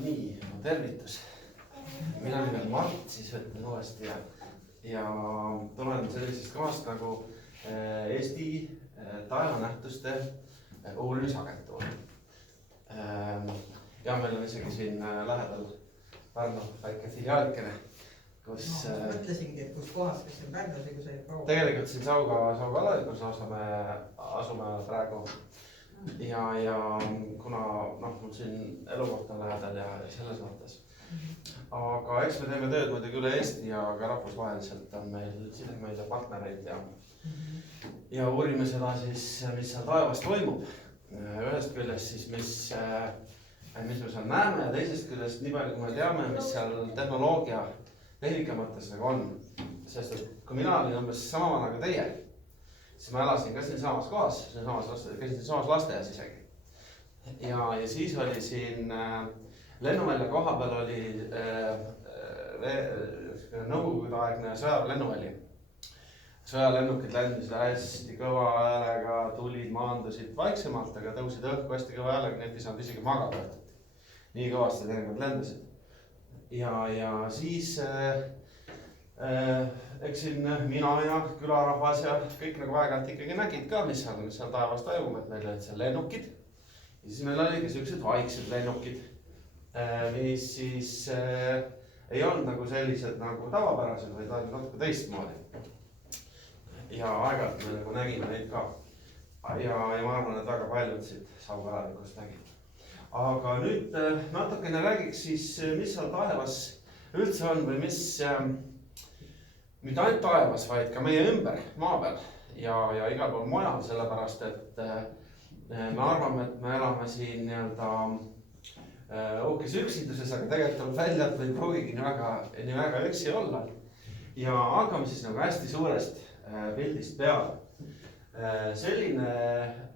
Nii, tervitus. Mina nimel Mart, siis ütlen uuesti ja tulen sellisest kohast nagu Eesti taevanähtuste uurimisagentuur. Ja meil on isegi siin lähedal Pärnu väike filiaalikene, kus... Ma mõtlesingi, et kus kohas, kes on Pärnus ja kus ei kaua. Tegelikult siin Sauga alal, kus asume praegu. Ja kuna mul siin elukoht on lähedal ja selles mõttes. Aga eks me teeme tööd muidugi üle Eesti ja ka rahvusvaheliselt on meil sidemeid ja partnereid ja uurime seda siis, mis seal taevas toimub. Ühest küljest siis, mis me seal näeme ja teisest küljest nii palju, kui me teame, mis seal tehnoloogia tehnikamates on. Sest et kui mina olin umbes sama vana kui teie, siis ma elasin ka siin samas kohas, käisin siin samas lasteaias isegi. Ja siis oli siin lennuvälja koha peal oli nõukogudeaegne sõjalennuvälja. Sõjalennukid lendasid hästi kõva häälega, tulid, maandusid vaiksemalt, aga tõusid õhku hästi kõva häälega, need ei saanud isegi magada õhtuti. Nii kõvasti tegelikult lendasid. Ja siis eks siin mina ja külarahvas ja kõik nagu aeg-ajalt ikkagi nägid ka, mis seal taevas toimub, et meil olid seal lennukid. Ja siis meil olid sellised vaiksed lennukid, mis siis ei olnud nagu sellised nagu tavapärased, vaid olid natuke teistmoodi. Ja aeg-ajalt me nagu nägime neid ka. Ja ma arvan, et väga paljud siit Sauga alalikust nägid. Aga nüüd natukene räägiks siis, mis seal taevas üldse on või mis... mitte ainult taevas, vaid ka meie ümber, maa peal ja igal pool mujal, sellepärast, et me arvame, et me elame siin uhkes üksinduses, aga tegelikult tuleb välja, et me ei pruugigi nii väga üksi olla. Ja hakkame siis nagu hästi suurest pildist peale. Selline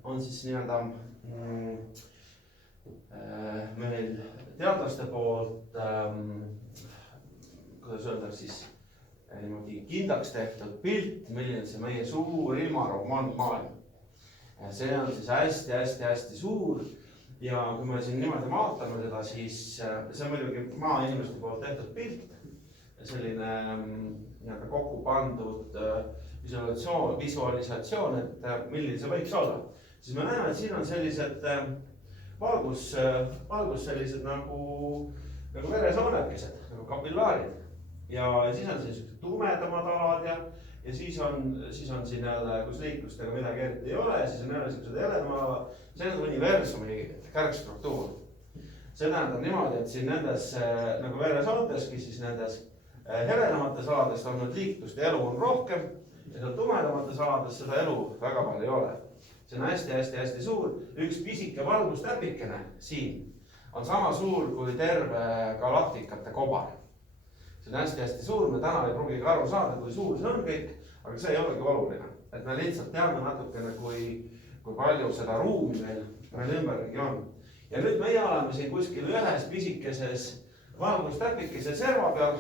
on siis meil teadlaste poolt, kuidas öelda siis, kindlaks tehtud pilt, milline see meie suur ilmaruum on maailm. See on siis hästi suur ja kui me siin niimoodi vaatame seda, siis see on muidugi maainimeste poolt tehtud pilt. Selline kokku pandud visualisatsioon, et milline see võiks olla. Siis me näeme, et siin on sellised valgus sellised nagu veresoonekesed, nagu kapillaarid. Ja siis on sellised tumedamad alad ja siis on siin jälle, kus liiklustega midagi eriti ei ole, siis on jälle sellised heledamad alad. See on universumi kärgstruktuur. See tähendab niimoodi, et siin nendes nagu veresooneteski, siis nendes heledamates alades on nüüd liiklust ja elu on rohkem ja seal tumedamates alades seda elu väga palju ei ole. See on hästi suur. Üks pisike valgustäpikene siin on sama suur kui terve galaktikate kobar. See on hästi suur, me täna ei pruugi aru saada, kui suur see on kõik, aga see ei olegi oluline. Et me lihtsalt teame natukene, kui palju seda ruumi meil ümbergi on. Ja nüüd meie oleme siin kuskil ühes pisikeses valgustäpikese serva peal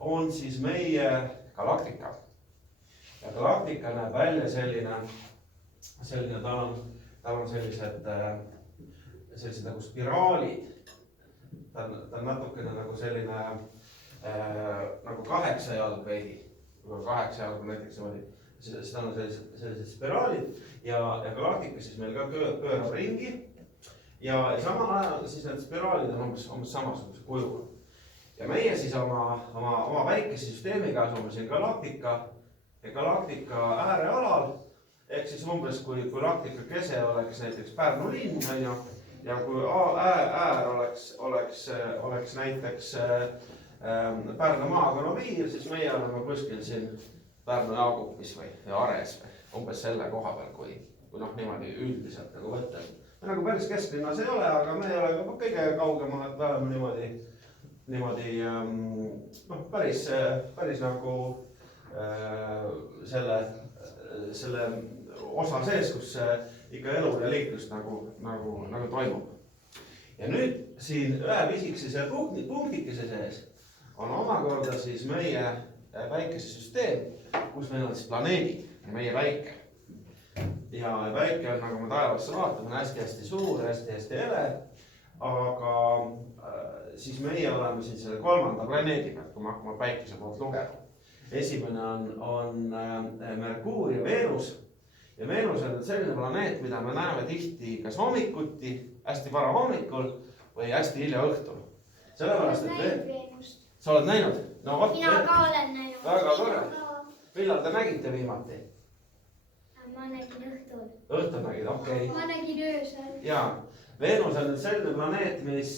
on siis meie galaktika. Ja galaktika näeb välja selline tal on sellised nagu spiraalid. Ta on natukene nagu selline nagu 8 jalg veidi, 8 jalgu näiteks oli, seda on sellised spiraalid ja galaktika siis meil ka pöörab ringi ja samal ajal siis need spiraalid on umbes samasuguse kujuga. Ja meie siis oma väikese süsteemiga asume siin galaktika äärealal, ehk siis umbes kui galaktika kese oleks näiteks Pärnu linn ja kui äär oleks näiteks Pärnu maakonna piir, siis meie oleme kuskil siin Pärnu Jaagupis või Ares või umbes selle koha peal, kui niimoodi üldiselt nagu võtta. Me nagu päris kesklinnas ei ole, aga me ei ole kõige kaugemal, et me oleme niimoodi päris nagu selle osa sees, kus ikka elu ja liiklust nagu toimub. Ja nüüd siin ühe pisikese punktikese sees on omakorda siis meie väikese süsteem, kus meil on siis planeedid ja meie väike. Ja väike on, nagu me taevasse vaatame, hästi suur, hästi hele, aga siis meie oleme siin selle 3. planeedi peal, kui me hakkame päikese poolt lugema. Esimene on Merkuur ja Veenus. Ja Veenus on selline planeet, mida me näeme tihti kas hommikuti, hästi vara hommikul või hästi hilja õhtul. Sellepärast, et sa oled näinud? No, võt, mina ka olen näinud. Väga tore. Millal te nägite viimati? Ma nägin õhtul. Õhtul nägid, okei. Ma nägin öösel. Jaa, Veenus on selline planeet, mis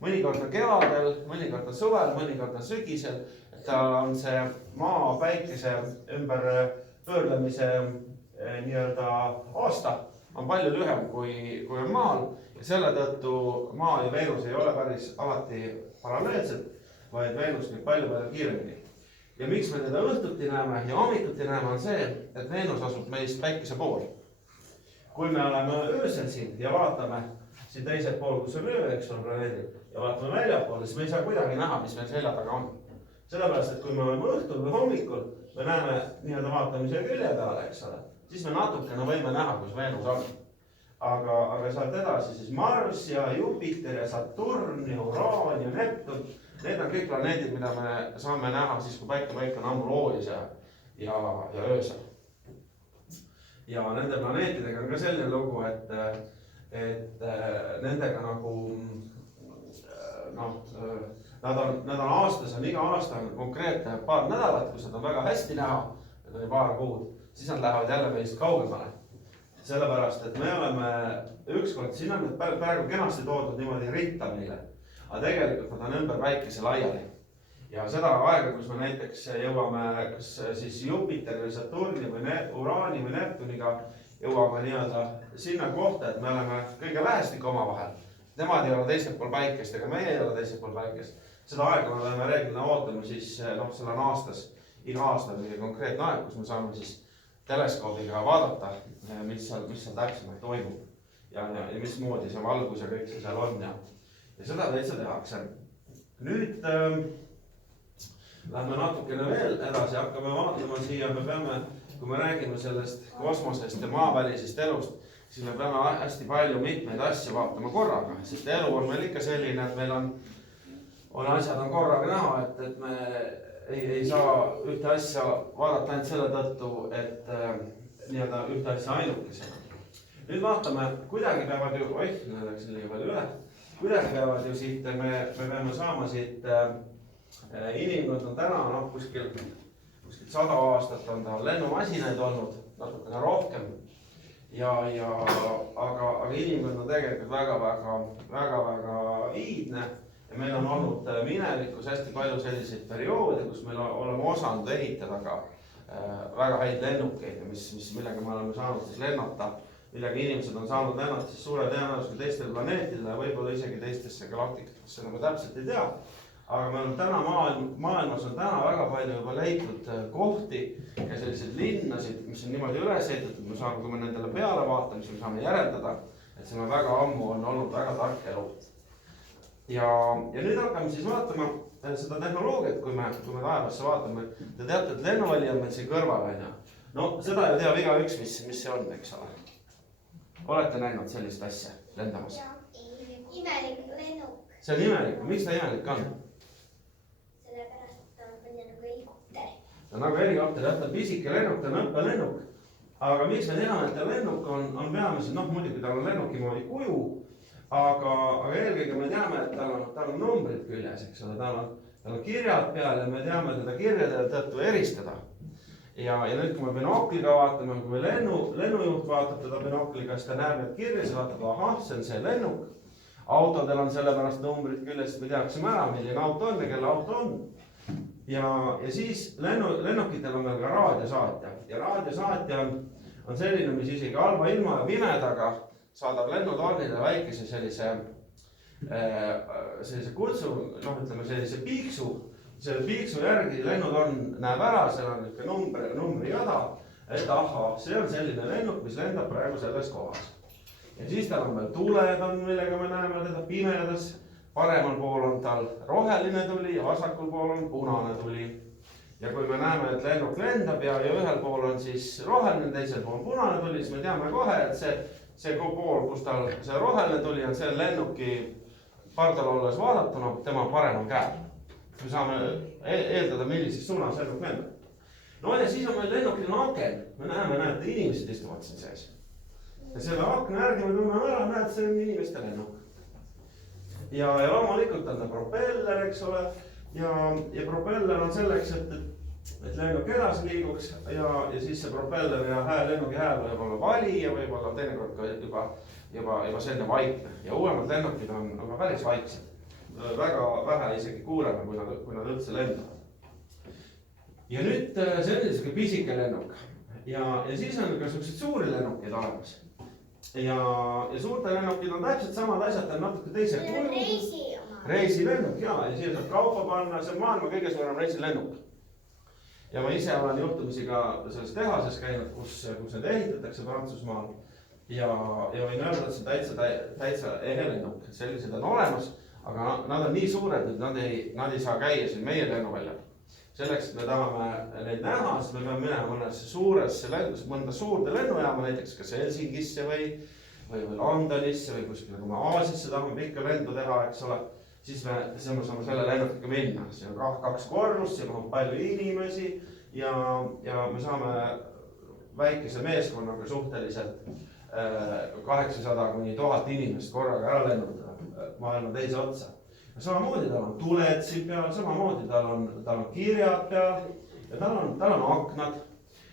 mõnikord on kevadel, mõnikord on suvel, mõnikord on sügisel. Tal on see maa päikese ümber pöörlemise nii-öelda aasta on palju lühem kui on maal. Ja selle tõttu maa ja Veenus ei ole päris alati paralleelselt, vaid Veenus käib palju kiiremini. Ja miks me teda õhtuti näeme ja hommikuti näeme on see, et Veenus asub meist päikese pool. Kui me oleme öösel siin ja vaatame siin teisel pool, kus on öö, eks ole planeedil, ja vaatame väljapoole, siis me ei saa kuidagi näha, mis meil selja taga on. Sellepärast, et kui me oleme õhtul või hommikul, me näeme nii-öelda vaatamise külje peale, eks ole, siis me natukene võime näha, kus Veenus on. Aga sealt edasi siis Mars ja Jupiter ja Saturn ja Uraan ja Neptun. Need on kõik planeedid, mida me saame näha siis, kui päike on ammu loolis ja öösel. Ja nende planeetidega on ka selline lugu, et nendega nagu nad on aastas, iga aasta on konkreetne paar nädalat, kus nad on väga hästi näha, need on paar kuud, siis nad lähevad jälle meist kaugemale. Sellepärast, et me oleme ükskord, siin on need praegu kenasti toodud niimoodi ritta meile, aga tegelikult nad on ümber päikese laiali. Ja seda aega, kus me näiteks jõuame kas siis Jupiteri või Saturni või Uraani või Neptuniga jõuame nii-öelda sinna kohta, et me oleme kõige lähestik omavahel. Nemad ei ole teisel pool päikest, ega meie ei ole teisel pool päikest. Seda aega me oleme reeglina ootama siis, seal on aastas, iga aasta on mingi konkreetne aeg, kus me saame siis teleskoobiga vaadata, mis seal täpsemalt toimub ja mismoodi see valgus ja kõik see seal on ja seda täitsa tehakse. Nüüd lähme natukene veel edasi, hakkame vaatama siia, me peame, kui me räägime sellest kosmosest ja maavälisest elust, siis me peame hästi palju mitmeid asju vaatama korraga, sest elu on meil ikka selline, et meil on asjad on korraga näha, et me ei saa ühte asja vaadata ainult selle tõttu, et nii-öelda ühte asja ainukesena. Nüüd vaatame, kuidagi peavad ju, läksin liiga palju üle, kuidagi peavad ju siit, me peame saama siit, inimkond on täna, kuskil 100 aastat on ta lennumasinaid olnud, natukene rohkem. Aga inimkond on tegelikult väga iidne. Ja meil on olnud minevikus hästi palju selliseid perioode, kus meil oleme osanud ehitada ka väga häid lennukeid, millega me oleme saanud siis lennata, millega inimesed on saanud lennata siis suure tõenäosusega teistele planeetile ja võib-olla isegi teistesse galaktikatesse, nagu täpselt ei tea. Aga meil on täna maailmas on täna väga palju juba leitud kohti ja selliseid linnasid, mis on niimoodi üles ehitatud, kui me nendele peale vaatame, siis me saame järeldada, et see on väga ammu on olnud väga tark elu. Ja nüüd hakkame siis vaatama seda tehnoloogiat, kui me taevasse vaatame. Te teate, et lennuväli on meil siin kõrval, on ju. No seda ju teab igaüks, mis see on, eks ole. Olete näinud sellist asja lendamas? Imelik lennuk. See on imelik. Miks ta imelik on? Sellepärast, et ta on nagu helikopter. Ta on nagu helikopter, ta on pisike lennuk, ta on õppelennuk. Aga miks me teame, et ta lennuk on peamiselt, muidugi tal on lennuki moodi kuju, aga eelkõige me teame, et tal on numbrid küljes, eks ole, tal on kirjad peal ja me teame teda kirjade tõttu eristada. Ja nüüd, kui me binokliga vaatame, kui lennujuht vaatab teda binokliga, siis ta näeb need kirjas ja vaatab, ahah, see on see lennuk. Autodel on sellepärast numbrid küljes, et me teaksime ära, milline auto on ja kelle auto on. Ja siis lennukitel on veel ka raadiosaatja. Ja raadiosaatja on selline, mis isegi halva ilma ja pimedaga saadab lennutornile väikese sellise kutsu, ütleme sellise piiksu. Selle piiksu järgi lennutorn näeb ära, seal on niisugune numbrijada, et ahah, see on selline lennuk, mis lendab praegu selles kohas. Ja siis tal on veel tuled, millega me näeme teda pimedas. Paremal pool on tal roheline tuli ja vasakul pool on punane tuli. Ja kui me näeme, et lennuk lendab ja ühel pool on siis roheline, teisel pool punane tuli, siis me teame kohe, et see pool, kus tal see roheline tuli, on see lennuki pardal olles vaadatuna tema paremal käel. Me saame eeldada, millises suunas lennuk lendab. No ja siis on meil lennukil on aken. Me näeme, näete, inimesed istuvad siin sees. Ja selle akna järgi me tunneme ära, näed, see on inimeste lennuk. Ja loomulikult on ta propeller, eks ole. Ja propeller on selleks, et lennuk edasi liiguks ja siis see propeller ja lennuki hääl võib olla vali ja võib olla teinekord ka juba selline vaikne. Ja uuemad lennukid on päris vaiksed. Väga vähe isegi kuuleme, kui nad üldse lendavad. Ja nüüd see on niisugune pisike lennuk. Ja siis on ka sellised suuri lennukeid olemas. Ja suurte lennukid on täpselt samad asjad, on natuke teised reisi oma. Reisilennuk, ja siia saab kaupa panna, see on maailma kõige suurem reisilennuk. Ja ma ise olen juhtumisi ka selles tehases käinud, kus need ehitatakse Prantsusmaal. Ja võin öelda, et see täitsa ehe lennuk. Sellised on olemas, aga nad on nii suured, et nad ei saa käia siin meie lennuväljal. Selleks, et me tahame neid näha, siis me peame minema mõnda suurde lennujaama, näiteks kas Helsingisse või Londonisse või kuskile, kui me Aasiasse tahame pikka lendu teha, eks ole, siis me saame selle lennukiga minna. See on 2 korrust, siin on palju inimesi ja me saame väikese meeskonnaga suhteliselt 800 kuni 1000 inimest korraga ära lennutada maailma teise otsa. Samamoodi tal on tuled siin peal, samamoodi tal on kirjad peal ja tal on aknad.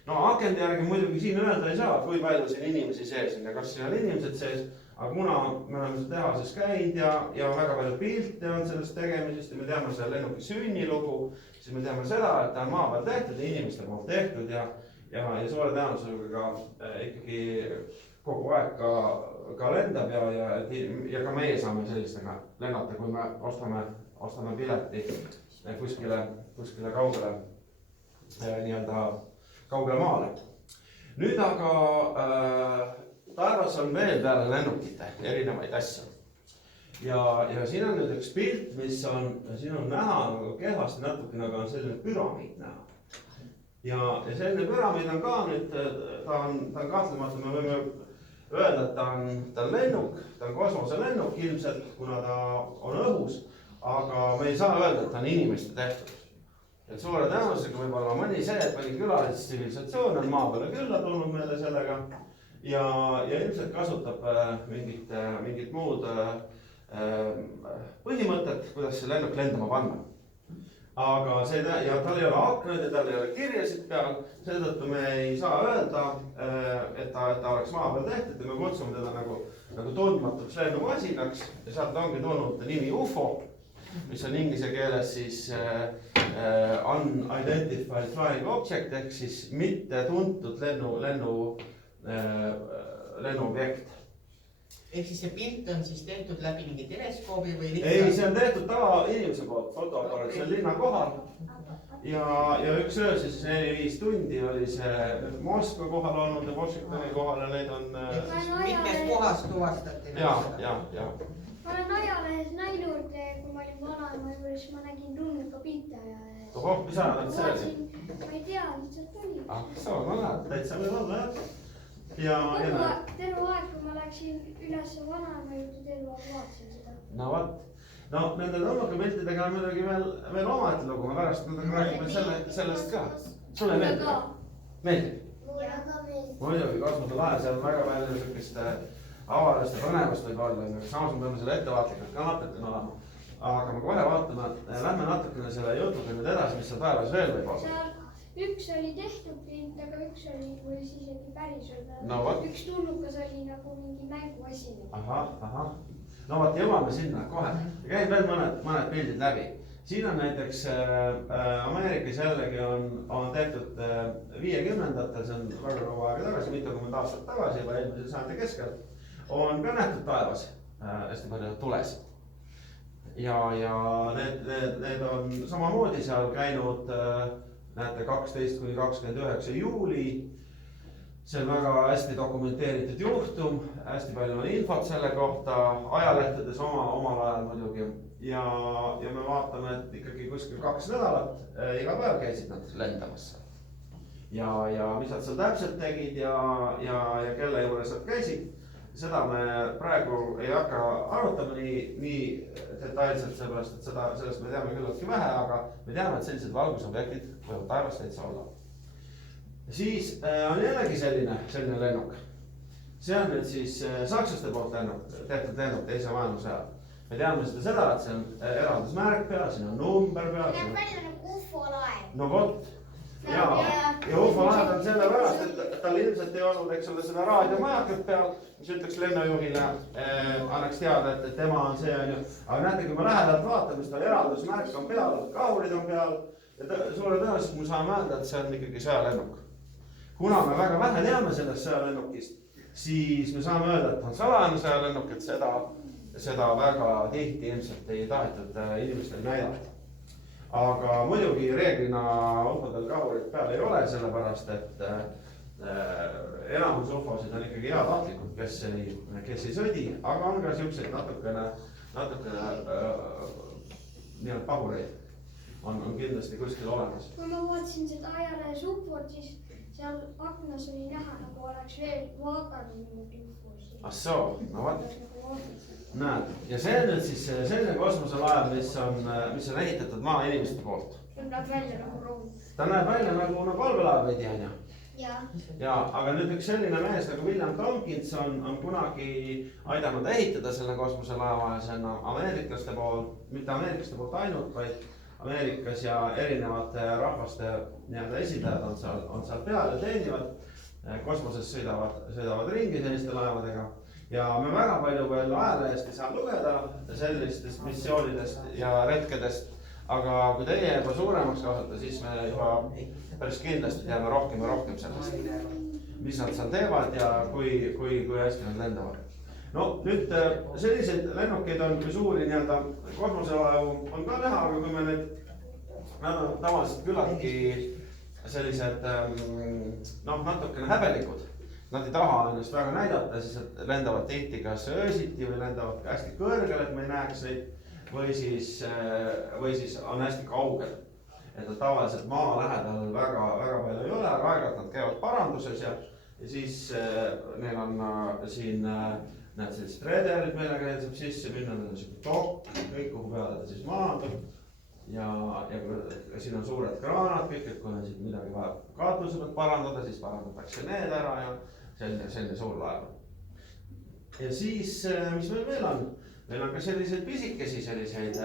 No akende järgi muidugi siin öelda ei saa, kui palju siin inimesi sees on ja kas siin on inimesed sees. Aga kuna me oleme seda tehases käinud ja väga palju pilte on sellest tegemisest ja me teame selle lennuki sünnilugu, siis me teame seda, et ta on maa peal tehtud ja inimeste poolt tehtud ja suure tõenäosusega ka ikkagi kogu aeg ka lendab ja ka meie saame sellistega lennata, kui me ostame pileti kuskile kaugele maale. Nüüd aga taevas on veel peale lennukite erinevaid asju. Ja siin on nüüd üks pilt, mis on, siin on näha kehvasti natukene, aga on selline püramiid näha. Ja selline püramiid on ka nüüd, ta on kahtlemata, me võime öelda, et ta on lennuk, ta on kosmoselennuk ilmselt, kuna ta on õhus, aga me ei saa öelda, et ta on inimeste tehtud. Et suure tõenäosusega võib olla mõni külalistsivilisatsioon on maa peale külla tulnud meile sellega ja ilmselt kasutab mingit muud põhimõtet, kuidas see lennuk lendama panna. Aga tal ei ole aknaid ja tal ei ole kirjasid peal, seetõttu me ei saa öelda, et ta oleks maa peal tehtud ja me kutsume teda nagu tundmatuks lennumasinaks ja sealt ongi tulnud nimi UFO, mis on inglise keeles siis Unidentified Flying Object ehk siis mitte tuntud lennuobjekt. Ehk siis see pilt on siis tehtud läbi mingi teleskoobi või lihtsalt? Ei, see on tehtud tavainimese poolt, fotoaparaat, see on linna kohal. Ja üks öö siis 4-5 tundi oli see Moskva kohal olnud ja Washingtoni kohal ja neid on... Mitmes kohas tuvastati? Ja. Ma olen ajalehes näinud, kui ma olin vanaema juures, ma nägin Runnuka pilte ajalehes. Tohoh, mis ajalehed see oli? Ma ei tea, lihtsalt oli. Sa on näed, täitsa võib olla jah. Terve aeg, kui ma läksin üles vanaema juurde, terve aeg vaatasin seda. No võt. No nende tõmmakabiltidega on muidugi veel omaette lugu, me pärast räägime sellest ka. Sulle meeldib? Meeldib? Muidugi, kosmose lahe, seal on väga palju sellist avarast ja põnevast võib olla, samas me peame selle ettevaatlikult ka natukene olema. Aga me kohe vaatame, lähme natukene selle jutuga nüüd edasi, mis seal päevas veel võib olla. Üks oli tehtud pilt, aga üks oli siis isegi päris öelda. No, üks tulnukas oli nagu mingi mänguasi. Ahah. No vaat jõuame sinna kohe. Käin veel mõned pildid läbi. Siin on näiteks Ameerikas jällegi on tehtud 50-ndatel, see on väga kaua aega tagasi, mitukümmend aastat tagasi, juba eelmise sajandi keskel, on ka nähtud taevas hästi palju tules. Ja need on samamoodi seal käinud, näete, 12-29 juuli. See on väga hästi dokumenteeritud juhtum, hästi palju on infot selle kohta, ajalehtedes omal ajal muidugi. Ja me vaatame, et ikkagi kuskil 2 nädalat iga päev käisid nad lendamas. Ja mis nad seal täpselt tegid ja kelle juures nad käisid, seda me praegu ei hakka arutama nii detailselt, seepärast, et sellest me teame küllaltki vähe, aga me teame, et sellised valgusobjektid võivad taevas täitsa olla. Siis on jällegi selline lennuk. See on nüüd siis sakslaste poolt tehtud lennuk teise maailmasõja. Me teame seda, et see on eraldusmärk peal, siin on number peal. See näeb välja nagu UFO-laev. No vot. Ja UFO-laev on sellepärast, et tal ilmselt ei olnud, eks ole, seda raadiomajakat peal, mis ütleks lennujuhile, annaks teada, et tema on see, on ju. Aga näete, kui me lähedalt vaatame, siis tal eraldusmärk on peal, kahurid on peal ja suure tõenäoliselt me saame öelda, et see on ikkagi sõjalennuk. Kuna me väga vähe teame sellest sõjalennukist, siis me saame öelda, et on salajane sõjalennuk, et seda väga tihti ilmselt ei tahetud inimestel näidata. Aga muidugi reeglina UFO-del kahurid peal ei ole, sellepärast et enamus UFO-sid on ikkagi heatahtlikud, kes ei sõdi, aga on ka siukseid natukene nii-öelda pahureid on kindlasti kuskil olemas. Kui ma vaatasin seda ajalehes UFO-d, siis seal aknas oli näha, nagu oleks veel vaadanud UFO-sid. Ah soo, no vaat. Näed, ja see on nüüd siis selline kosmoselaev, mis on ehitatud maainimeste poolt. See näeb välja nagu ruum. Ta näeb välja nagu allveelaev veidi, on ju? Ja, aga nüüd üks selline mees nagu William Tompkins on kunagi aidanud ehitada selle kosmoselaeva ja see on ameeriklaste poolt, mitte ameeriklaste poolt ainult, vaid Ameerikas ja erinevate rahvaste nii-öelda esindajad on seal peal ja teenivad. Kosmoses sõidavad ringi selliste laevadega. Ja me väga palju veel ajalehest ei saa lugeda sellistest missioonidest ja retkedest, aga kui teie juba suuremaks kasvate, siis me juba päris kindlasti teame rohkem ja rohkem sellest, mis nad seal teevad ja kui hästi nad lendavad. No nüüd selliseid lennukeid on kui suuri nii-öelda kosmoselaevu on ka näha, aga kui me nad on tavaliselt küllaltki sellised natukene häbelikud. Nad ei taha ennast väga näidata, siis nad lendavad tihti kas öösiti või lendavad hästi kõrgel, et me ei näeks neid, või siis on hästi kaugel. Et nad tavaliselt maa lähedal väga palju ei ole, aga aeg-ajalt nad käivad paranduses ja siis neil on siin näed sellised redelid, millega neil saab sisse minna, neil on siuke dokk, kõik kuhu peale ta siis maandub. Ja siin on suured kraanad kõik, et kui on siin midagi vaja katluse pealt parandada, siis parandatakse need ära ja selline suur laev. Ja siis, mis meil veel on? Meil on ka selliseid pisikesi, selliseid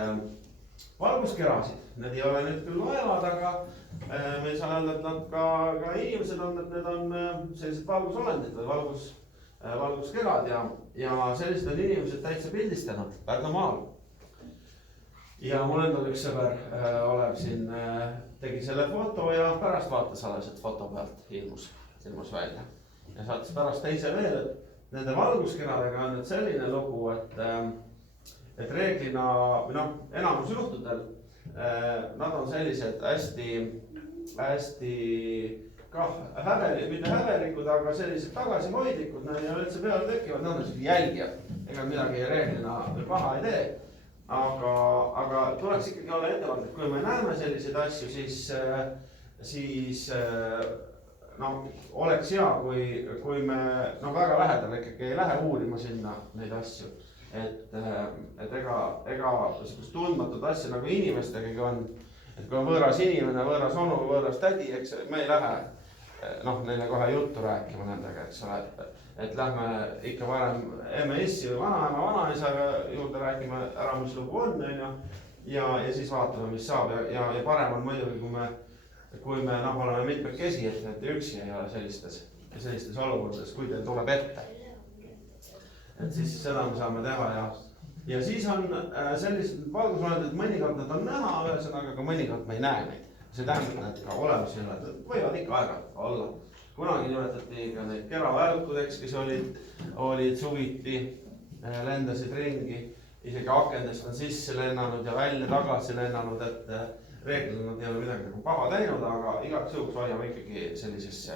valguskerasid. Need ei ole nüüd küll laevad, aga me ei saa öelda, et nad ka inimesed on, et need on sellised valgusolendid või valguskerad ja sellised on inimesed täitsa pildistanud Pärnumaal. Ja mul endal üks sõber Olev siin tegi selle foto ja pärast vaatas alles, et foto pealt ilmus välja. Ja saatis pärast teise veel, et nende valguskeradega on nüüd selline lugu, et reeglina, või enamus juhtudel, nad on sellised hästi mitte häbelikud, aga sellised tagasihoidlikud, nad ei ole üldse peale tekivad, nad on sellised jälgijad, ega midagi reeglina paha ei tee. Aga tuleks ikkagi olla ettevaatlik, kui me näeme selliseid asju, siis oleks hea, kui me väga lähedal ikkagi ei lähe uurima sinna neid asju. Et ega sellist tundmatut asja nagu inimestegagi on, et kui on võõras inimene, võõras onu, võõras tädi, eks me ei lähe neile kohe juttu rääkima nendega, eks ole, et lähme ikka varem emme-issi või vanaema, vanaisaga juurde rääkima ära, mis lugu on, ja siis vaatame, mis saab ja parem on muidugi, kui me oleme mitmekesi, et üksi ei ole sellistes olukordades, kui teil tuleb ette. Et siis seda me saame teha ja siis on sellised valgusolendid, mõnikord nad on näha, ühesõnaga ka mõnikord me ei näe neid. See tähendab, et ka olemas ei ole, et võivad ikka aeg-ajalt olla. Kunagi nimetati ka neid keravälkudeks, kes olid suviti, lendasid ringi, isegi akendest on sisse lennanud ja välja tagasi lennanud, et reeglina nad ei ole midagi nagu paha teinud, aga igaks juhuks hoiame ikkagi sellisesse,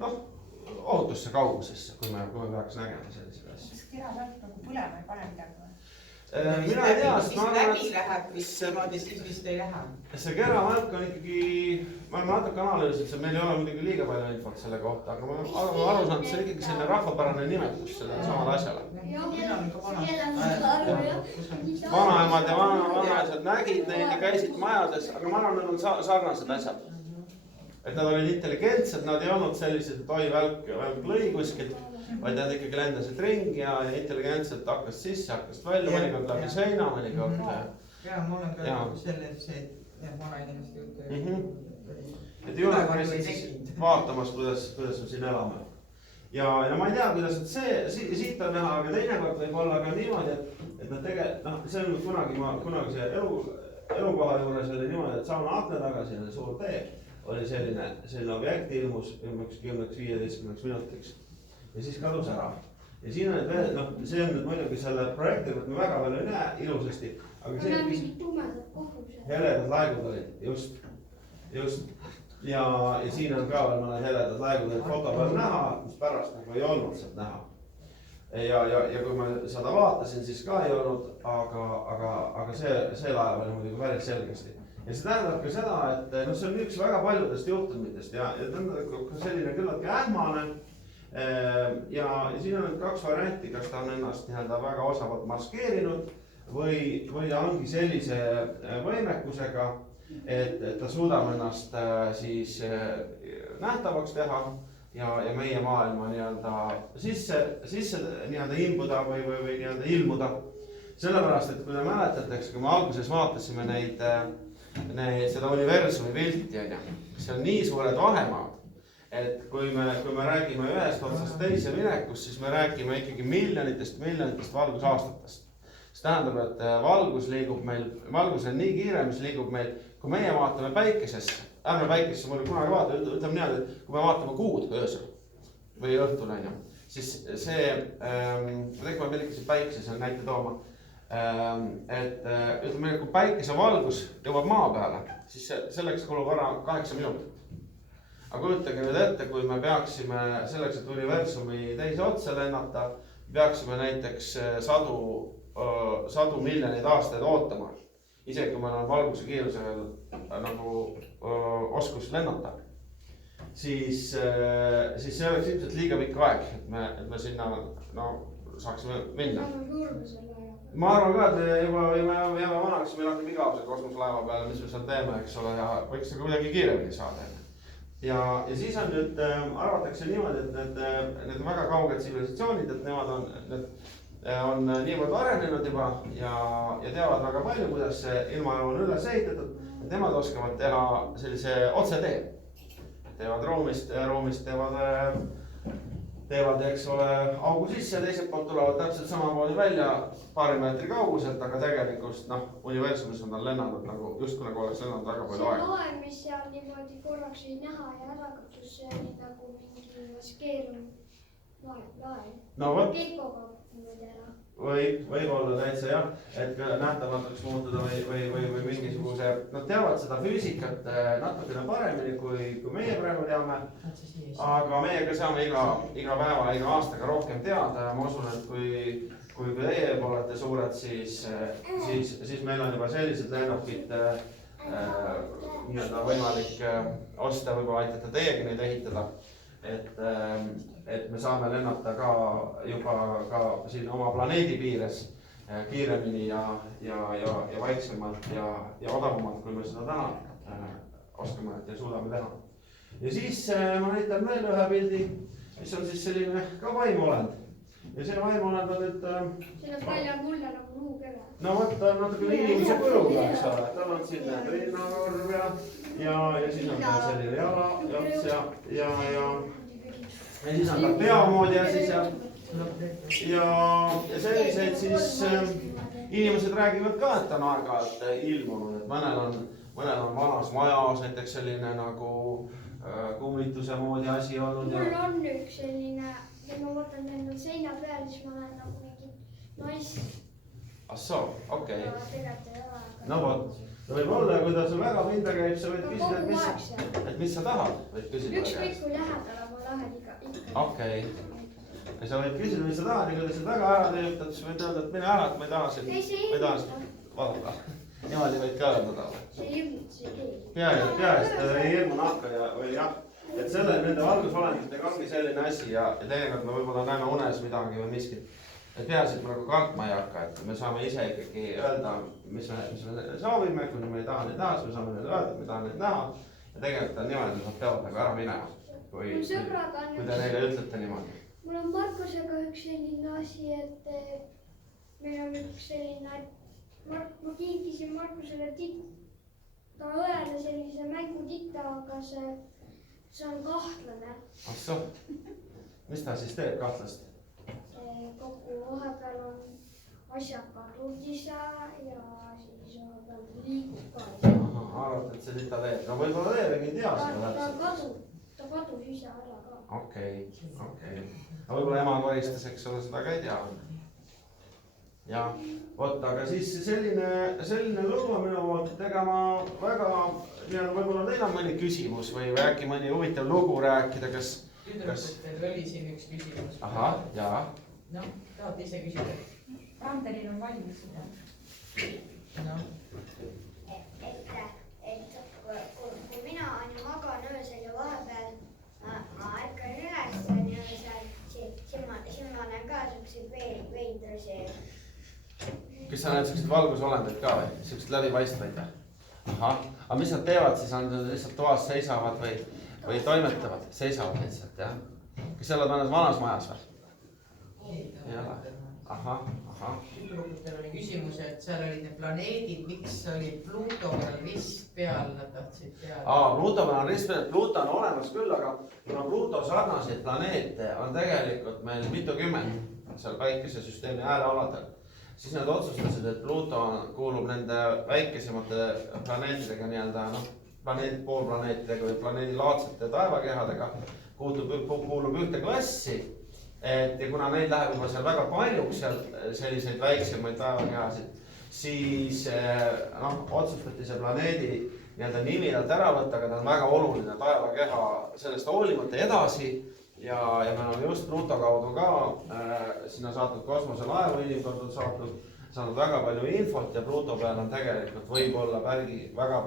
ohutusse kaugusesse, kui me peaks nägema selliseid asju. Kas keravälk nagu põlema ei pane midagi või? mina ei tea, sest ma arvan, läbi läheb vist niimoodi, siis vist ei lähe. See keramälk on ikkagi, ma olen natuke analüüsinud, see meil ei ole muidugi liiga palju infot selle kohta, aga ma olen aru saanud, see on ikkagi selline rahvapärane nimetus sellele samale asjale. Vanaemad ja vanaisad nägid neid ja käisid majades, aga ma arvan, need on sarnased asjad. Et nad olid intelligentsed, nad ei olnud sellised, et oi, välk lõi kuskilt, vaid nad ikkagi lendasid ringi ja intelligentselt hakkas sisse, hakkas välja, mõnikord läbi seina, mõnikord. Ja ma olen ka selles, et vanainimeste juttu. Et ei ole siis vaatamas, kuidas me siin elame. Ja ma ei tea, kuidas siit on näha, aga teinekord võib olla ka niimoodi, et nad tegelikult, see on kunagi see elukoha juures oli niimoodi, et sauna akna taga, siin suur tee, oli selline objekt ilmus 10-15 minutiks ja siis kadus ära. Ja siin on veel, see on nüüd muidugi selle projektiga, et me väga palju ei näe ilusasti, aga see on mingid tumedad kohused. Heledad laigud olid, just. Ja siin on ka veel mõned heledad laigud olid foto peal näha, mis pärast nagu ei olnud sealt näha. Ja kui ma seda vaatasin, siis ka ei olnud, aga see laev oli muidugi päris selgesti. Ja see tähendab ka seda, et see on üks väga paljudest juhtumitest ja tähendab ka selline küllaltki ähmane. Ja siin on nüüd 2 varianti, kas ta on ennast väga osavalt maskeerinud või ta ongi sellise võimekusega, et ta suudab ennast siis nähtavaks teha ja meie maailma sisse imbuda või ilmuda. Sellepärast, et kui te mäletate, kui me alguses vaatasime seda universumi pilti, see on nii suured vahemaad, et kui me räägime ühest otsast teise minekust, siis me räägime ikkagi miljonitest valgusaastatest. See tähendab, et valgus on nii kiire, mis liigub meil, kui meie vaatame päikesesse, ärme päikesesse muidugi kunagi vaata, ütleme niimoodi, et kui me vaatame kuud öösel või õhtul, siis see, ma tegin millikesi päikese, see on näite tooma, et ütleme, kui päikese valgus jõuab maa peale, siis selleks kulub ära 8 minutit. Aga kujutage nüüd ette, kui me peaksime selleks, et universumi teise otsa lennata, peaksime näiteks sadu miljoneid aastaid ootama, isegi kui meil on valguse kiirusel nagu oskus lennata, siis see oleks ilmselt liiga pikk aeg, et me sinna saaksime minna. Ma arvan ka, et juba jääme vanaks, meil hakkab igavese kosmoselaeva peale, mis me seal teeme, eks ole, ja võiks seda kuidagi kiiremini saada. Ja siis on nüüd, arvatakse niimoodi, et need väga kauged tsivilisatsioonid, et nemad on niivõrd arenenud juba ja teavad väga palju, kuidas see ilmaelu on üles ehitatud, et nemad oskavad teha sellise otsetee. Teevad ruumist teevad, eks ole, augu sisse ja teiselt poolt tulevad täpselt samamoodi välja paari meetri kauguselt, aga tegelikult universumis on tal lennanud justkui oleks lennanud väga palju aega. See laev, mis seal niimoodi korraks ei näha ja ära katus, see oli nagu mingi maskeerunud laev. No vot. Keikoga niimoodi ära. Võib olla täitsa jah, et nähtamatuks muutuda või mingisuguse, nad teavad seda füüsikat natukene paremini kui meie praegu teame, aga meiega saame iga päeva, iga aastaga rohkem teada ja ma usun, et kui teie olete suured, siis meil on juba sellised lennukid võimalik osta, võib-olla aitate teiegi neid ehitada. Et me saame lennata ka juba siin oma planeedi piires kiiremini ja vaiksemalt ja odavamalt, kui me seda täna oskame ja suudame teha. Ja siis ma näitan veel ühe pildi, mis on siis selline ka vaimolend. Ja see vaimolend on nüüd... Siin on palju mulle nagu luukere. No vot, ta on natuke inimese kujuga, eks ole. Tal on siin rinnakorv ja siis on tal selline jala ja siis on tal peamoodi asi seal ja selliseid siis inimesed räägivad ka, et on aeg-ajalt ilmunud, et mõnel on vanas majas näiteks selline nagu kummituse moodi asi olnud. Mul on üks selline, kui ma võtan endal seina peal, siis ma olen nagu mingi naist. Assoo, okei. No vot. Võib olla, kui ta sul väga pinda käib, sa võid küsida, et mis sa tahad. Ükskõik kui lähedal, aga lähed ikka. Okei. ja sa võid küsida, mis sa tahad ja kui ta sind väga ära töötab, siis võid öelda, et mine ära, et ma ei taha sind, ma ei taha sind vaadata. Niimoodi võid ka öelda talle. see ei hirmutse keegi. Peaasi, et ta ei hirmu nahka ja, või jah, et selle, nende valgusolenditega ongi selline asi ja tegelikult me võib-olla näeme unes midagi või miskit. Et peaasi, et me nagu kartma ei hakka, et me saame ise ikkagi öelda, mis me soovime, kui me ei taha neid näha, siis me saame neile öelda, et me taha neid näha. Ja tegelikult on niimoodi, et nad peavad nagu ära minema, kui te neile ütlete niimoodi. Mul on Markusega üks selline asi, et meil on üks selline, ma kiikisin Markusele ta õele sellise mängutita, aga see on kahtlane. Ahsoh, mis ta siis teeb kahtlast? Kogu vahepeal on asjad kadudis ja siis vahepeal liigub ka. Arvad, et see tita teeb? No võib-olla teeb, ei tea seda täpselt. Ta kadus ise ära ka. Okei. No võib-olla ema koristas, eks ole, seda ka ei tea. Ja, vot, aga siis selline lugu on minu poolt, et ega ma väga, võib-olla teil on mõni küsimus või äkki mõni huvitav lugu rääkida, kas... Tüdrukutel oli siin üks küsimus. Ahah, jaa. No, tahate ise küsida? Randelil on valmis seda. No. Et kui mina on ju magan öösel ja vahepeal ma ärkan üles on öösel, siis ma näen ka siukseid veidrusi. Kas sa näed siukseid valgusolendeid ka või? Siukseid läbipaistvaid või? Ahah, aga mis nad teevad siis? On nad lihtsalt toas seisavad või toimetavad? Seisavad lihtsalt, jah? Kas sa oled mõnes vanas majas või? Ei ole. Ahah. Tüdrukutel oli küsimus, et seal olid need planeedid, miks oli Pluto peal rist peal, nad tahtsid teada. Pluto peal on rist peal, Pluto on olemas küll, aga kuna Pluto sarnaseid planeete on tegelikult meil mitukümmend seal päikesesüsteemi äärealadel, siis nad otsustasid, et Pluto kuulub nende väikesemate planeetidega nii-öelda, poolplaneetidega või planeedilaadsete taevakehadega, kuulub ühte klassi. Ja kuna neid läheb juba seal väga paljuks seal selliseid väiksemaid taevakehasid, siis otsustati see planeedi nii-öelda nimi alt ära võtta, aga ta on väga oluline taevakeha sellest hoolimata edasi. Ja me oleme just Pluto kaudu ka sinna saatnud kosmoselaevu, inimkond on saanud väga palju infot ja Pluto peal on tegelikult võib-olla väga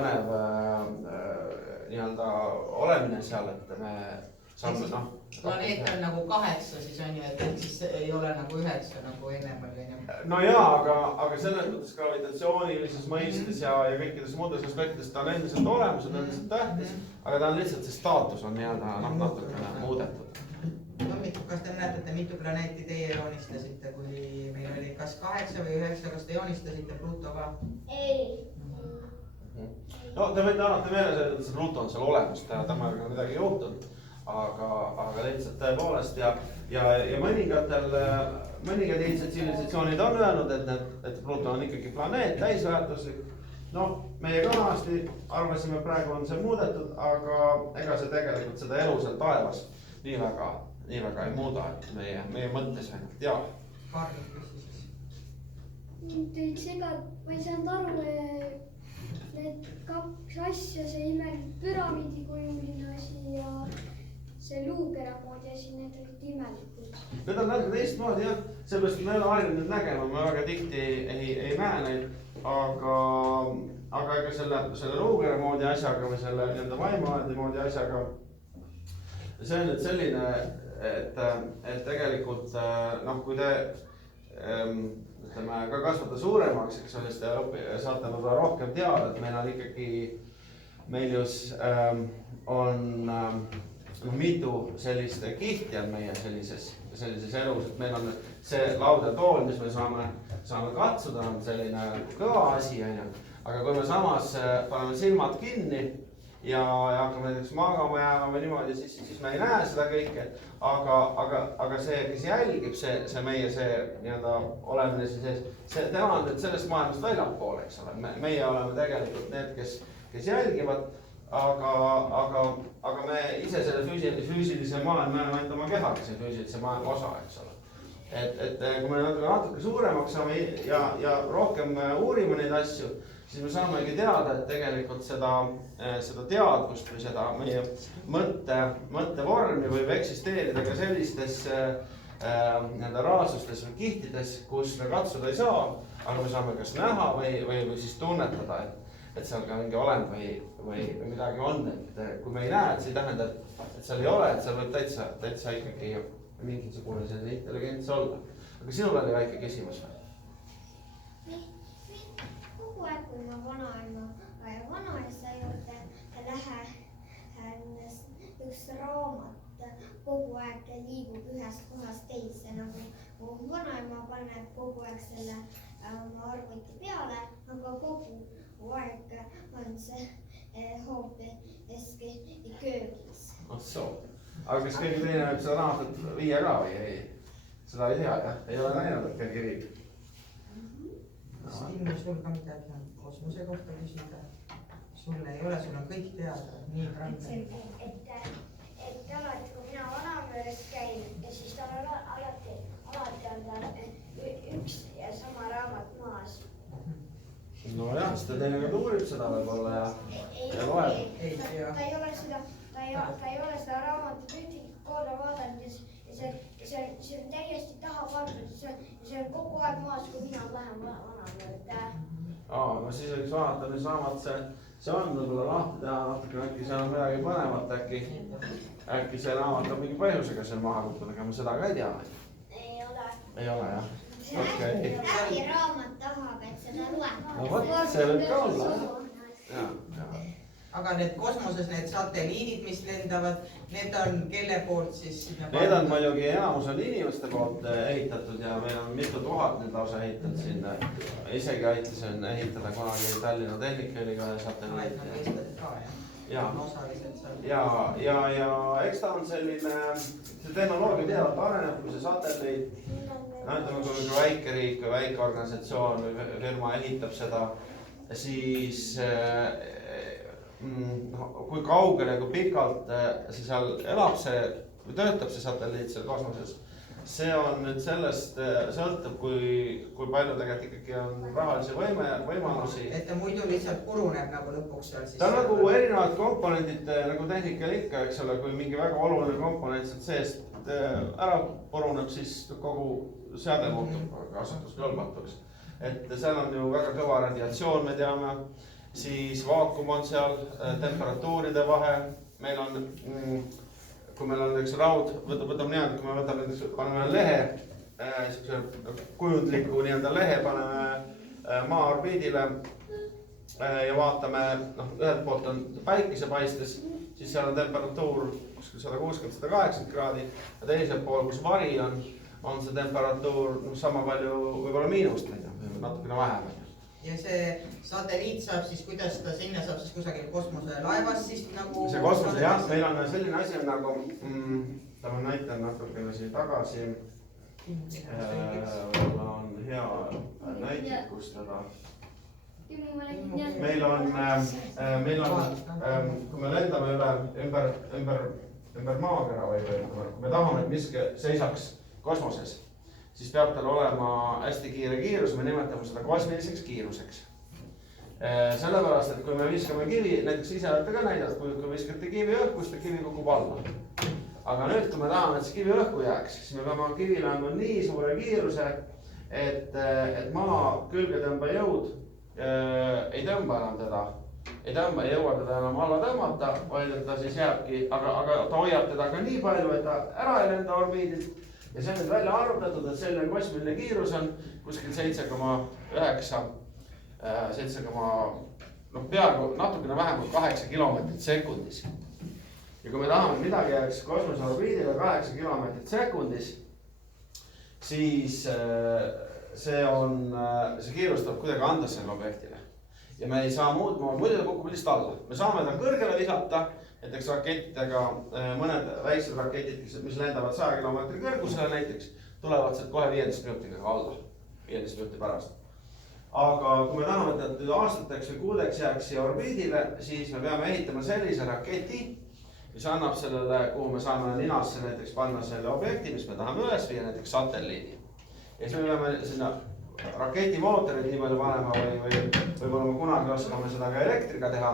põnev nii-öelda olemine seal, et me saame planeet on nagu 8 siis on ju, et siis ei ole nagu 9 nagu ennem oli. No jaa, aga selles mõttes gravitatsioonilises mõistes ja kõikides muudes aspektides ta on endiselt olemas, on endiselt tähtis, aga ta on lihtsalt see staatus on nii-öelda natukene muudetud. No kas te näetate, mitu planeeti teie joonistasite, kui meil oli kas 8 või 9, kas te joonistasite Pluto ka? Ei. No te võite alati meeles, et see Pluto on seal olemas, temaga midagi juhtunud. Aga lihtsalt tõepoolest ja mõningad eilsed tsivilisatsioonid on öelnud, et Pluto on ikkagi planeet, täisväärtuslik. Meie kõvasti arvasime, praegu on see muudetud, aga ega see tegelikult seda elu seal taevas nii väga ei muuda, et meie mõttes ainult jah. Kaarlid küsisid. Teid segad, ma ei saanud aru, need 2 asja, see imelik püramiidikujuline asi ja see luukera moodi asi, need olid imelikud. Need on natuke teistmoodi jah, sellepärast me ei ole harjunud neid nägema, me väga tihti ei näe neid, aga ega selle luukera moodi asjaga või selle nii-öelda vaimuaedi moodi asjaga, see on nüüd selline, et tegelikult kui te ütleme ka kasvata suuremaks, eks ole, siis te saate võib-olla rohkem teada, et meil on ikkagi, meil just on mitu sellist kihti on meie sellises elus, et meil on see lauda-tool, mis me saame katsuda, on selline kõva asi, aga kui me samas paneme silmad kinni ja hakkame näiteks magama jääma või niimoodi, siis me ei näe seda kõike, aga see, kes jälgib, see meie nii-öelda olemine siis, tema on sellest maailmast väljapool, eks ole, meie oleme tegelikult need, kes jälgivad. Aga me ise selle füüsilise maailma näeme ainult oma kehakese füüsilise maailma osa, eks ole. Et kui me natuke suuremaks saame ja rohkem uurime neid asju, siis me saamegi teada, et tegelikult seda teadvust või seda meie mõttevormi võib eksisteerida ka sellistes nii-öelda raadsustes või kihtides, kus me katsuda ei saa, aga me saame kas näha või siis tunnetada, et seal ka mingi olend või midagi on, et kui me ei näe, et see ei tähenda, et seal ei ole, et seal võib täitsa ikkagi mingisugune selline intelligents olla. Aga sinul oli väike küsimus või? Kogu aeg, kui ma vanaisa juurde lähen, üks raamat kogu aeg liigub ühest kohast teise, nagu mu vanaema paneb kogu aeg selle oma arvuti peale, aga kogu aeg on see hoopiski köögis. Soo. Aga kas keegi teine võib seda raamatut viia ka või ei? Seda ei tea, jah? Ei ole näinud, et keegi viib. Stimmi, sul ka midagi on kosmose kohta küsida. Sul ei ole, sul on kõik teada, nii randel. Et alati, kui mina vanamööres käin, siis tal on alati on tal üks ja sama raamat maas. No jah, siis ta teinekord uurib seda võib-olla ja loeb. Ta ei ole seda raamatut ühtegi korda vaadanud ja see on täiesti taha pandud, see on kogu aeg maas, kui mina lähen vanamööda. No siis võiks vaadata, mis raamat see on, võib-olla lahti teha natuke, äkki seal on midagi põnevat, äkki see raamat on mingi põhjusega seal maha kukkunud, aga ma seda ka ei tea. Ei ole, jah? Okay. Äkki raamat tahab, et seda loeb. No vot, see võib ka olla. Ja. Aga need kosmoses, need satelliidid, mis lendavad, need on kelle poolt siis? Need on muidugi enamus on inimeste poolt ehitatud ja meil on mitu tuhat nüüd lausa ehitatud sinna. Isegi aitasin ehitada kunagi Tallinna Tehnikaülikooli satelliiti. Ja eks ta on selline, see tehnoloogia teadvalt areneb, kui see satelliit, ütleme kui väikeriik või väike organisatsioon või firma ehitab seda, siis kui kaugele ja kui pikalt see seal elab või töötab see satelliit seal kosmoses, see on nüüd sellest sõltub, kui palju tegelikult ikkagi on rahalisi võimalusi. Et ta muidu lihtsalt puruneb nagu lõpuks seal siis? Ta on nagu erinevad komponendid nagu tehnikal ikka, eks ole, kui mingi väga oluline komponent sealt seest ära puruneb, siis kogu seade muutub kasutuskõlbmatuks. Et seal on ju väga kõva radiatsioon, me teame, siis vaakum on seal, temperatuuride vahe, meil on, kui meil on üks raud, võtame nii-öelda, kui me võtame näiteks, paneme lehe, kujundliku nii-öelda lehe, paneme maa orbiidile ja vaatame, ühelt poolt on päikesepaistes, siis seal on temperatuur 160-180 kraadi ja teiselt pool, kus vari on see temperatuur sama palju võib-olla miinust, natukene vähem. Ja see satelliit saab siis, kuidas ta sinna saab siis kusagil kosmoselaevas siis nagu... See kosmose jah, meil on selline asi nagu, ma näitan natukene siia tagasi, võib-olla on hea näitlikustada. Meil on, kui me lendame ümber maakera või kui me tahame, et miski seisaks kosmoses, siis peab tal olema hästi kiire kiirus, me nimetame seda kosmiliseks kiiruseks. Sellepärast, et kui me viskame kivi, näiteks ise olete ka näidanud, kui viskate kivi õhku, siis ta kivi kukub alla. Aga nüüd, kui me tahame, et see kivi õhku jääks, siis me peame kivile andma nii suure kiiruse, et maa külgetõmbejõud ei tõmba enam teda. Ei jõua teda enam alla tõmmata, vaid ta siis jääbki, aga ta hoiab teda ka nii palju, et ta ära ei lenda orbiidilt. Ja see on nüüd välja arvutatud, et selline kosmiline kiirus on kuskil 7,9, peaaegu natukene vähem kui 8 kilomeetrit sekundis. Ja kui me tahame, et midagi jääks kosmose orbiidile 8 kilomeetrit sekundis, siis see kiirus tuleb kuidagi anda sellele objektile. Ja me ei saa muud moodi, muidu ta kukub lihtsalt alla. Me saame ta kõrgele visata, näiteks rakettidega, mõned väiksed raketid, mis lendavad 100 kilomeetri kõrgusele näiteks, tulevad sealt kohe 15 minutiga alla, 15 minuti pärast. Aga kui me tahame, et nad aastateks või kuudeks jääks siia orbiidile, siis me peame ehitama sellise raketi, mis annab sellele, kuhu me saame ninasse näiteks panna selle objekti, mis me tahame üles viia, näiteks satelliidi. Ja siis me peame sinna raketimootorid nii palju panema või võib-olla me kunagi oskame seda ka elektriga teha,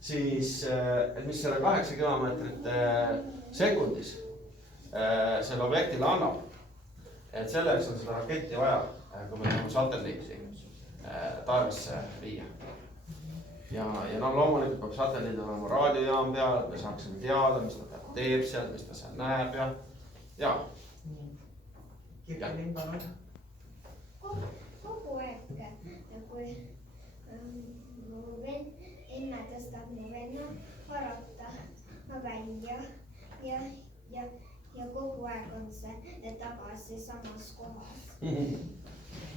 siis et mis selle 8 kilomeetrit sekundis selle objektile annab. Et selleks on seda raketti vaja, kui me tahame satelliiti taevasse viia. Ja loomulikult peab satelliidil olema raadiojaam peal, et me saaksime teada, mis ta teeb seal, mis ta seal näeb ja. Kirkelin, palun. Kogu aeg, kui mu emme tõstab mu venna varata välja ja kogu aeg on see tagasi samas kohas.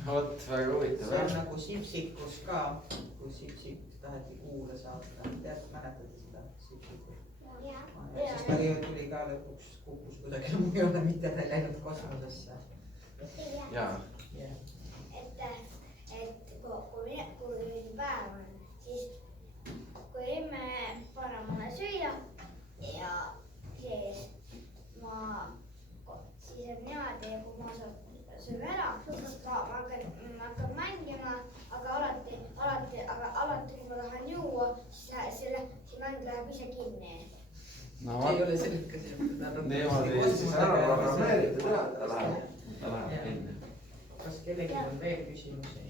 Vot, väga huvitav. See on nagu Sipsikus ka, kui Sipsik taheti kuule saata. Mäletate seda Sipsikut? Siis ta tuli ka lõpuks kukkus kusagil mujale, mitte ta läinud kosmosesse. Jaa. Et kui päev on, siis kui emme paneb mulle süüa ja siis on niimoodi, kui ma söön ära, siis ma hakkan mängima, aga alati kui ma tahan juua, siis see mäng läheb ise kinni. Ei ole selline asi. Niimoodi siis ära programmeeritud ja ta läheb kinni. Kas kellegi on veel küsimusi?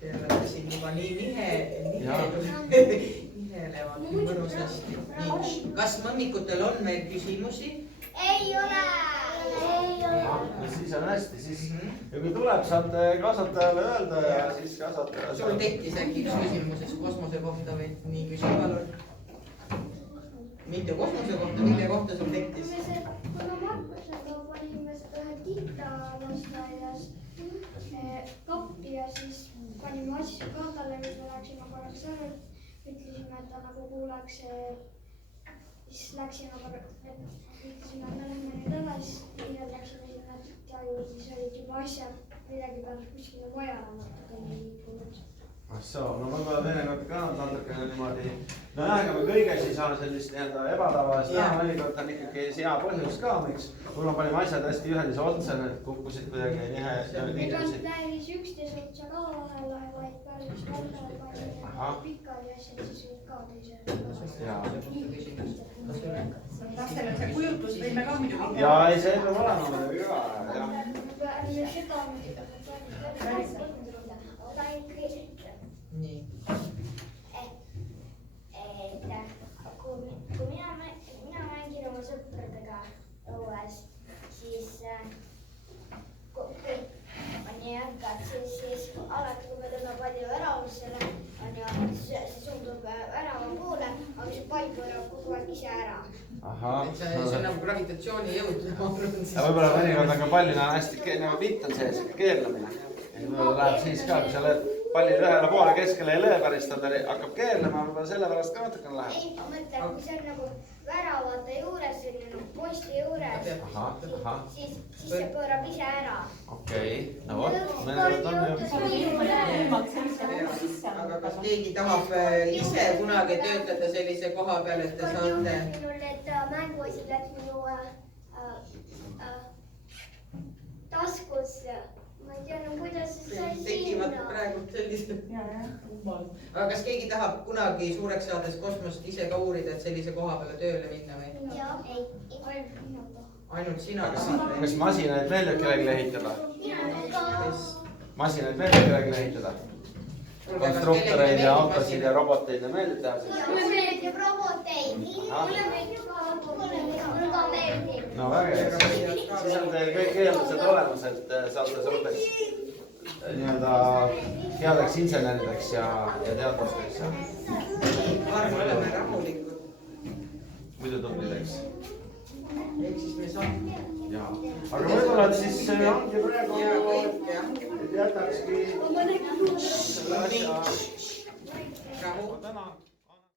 Te olete siin juba nii nihelevad mõnusasti. Kas mõmmikutel on meil küsimusi? Ei ole! Siis on hästi, siis ja kui tuleb, saate kasvatajale öelda ja siis kasvataja. Sul tekkis äkki üks küsimuses kosmose kohta või nii küsimus? Mitte kosmose kohta, mille kohta sul tekkis? Kui me Markusega panime seda titalasteaias kappi ja siis panime asju kaadale, kui me läksime korraks ära, ütlesime, et ta nagu kuulaks, siis läksime korraks, ütlesime, et me lähme nüüd edasi, ja läksime sinna tita juurde, siis olid juba asjad midagi peal kuskile mujale natukene liikunud. Ahsoo, no võib-olla teinekord ka on natukene niimoodi, no aga me kõiges ei saa sellist ebatavalist näha, mõnikord on ikkagi hea põhjus ka, miks. Kui me panime asjad hästi ühendise otsa, need kukkusid kuidagi nihe. Need on päris üksteise otsa ka vahele, vaid päris vahele panime pikali asjad, siis võid ka teise. Lastel on see kujutusvõime ka muidugi. Ja ei, see peab olema muidugi ka. Ärme seda Nii. Kui mina mängin oma sõpradega õues, siis on nii ärkad, siis alati kui me tõmbame palli väravasse, see suundub värava poole, aga see pall pöörab kogu aeg ise ära. See on nagu gravitatsiooni jõud. Ja võib-olla mõnikord on ka pallina hästi pitt on sees, keerlemine. Võib-olla läheb siis ka, kui sa lööd pallid ühele poole keskele ei löö päris, ta hakkab keerlema, võib-olla sellepärast ka natukene läheb. Ei, ma mõtlen, kui see on nagu väravate juures, selline posti juures, siis see pöörab ise ära. Okei, no vot, mõnikord on ju. Aga kas keegi tahab ise kunagi töötada sellise koha peal, et te saate? Minul need mänguasjad läks minu taskus. Ma ei tea, no kuidas see sai tekivad sinna. praegu sellised. Aga kas keegi tahab kunagi suureks saades kosmost ise ka uurida, et sellise koha peale tööle minna või? Jah, ei. Ainult sina tahad? Kas masinaid veel kellelegi ehitada? Masinaid veel kellelegi ehitada? Konstruktoreid ja autosid ja roboteid ja meeldib teha? Mulle meeldib roboteid. Mulle meeldib ka meeldib. No väga hea. Siis on teil kõik eeldused olemas, et saate suurteks headeks insenerideks ja teadlasteks. Oleme rahulikud. Muidu tublideks. Ehk siis me saame. Aga võib-olla, et siis ongi praegu Ja kõik, jah. jätakski selle asja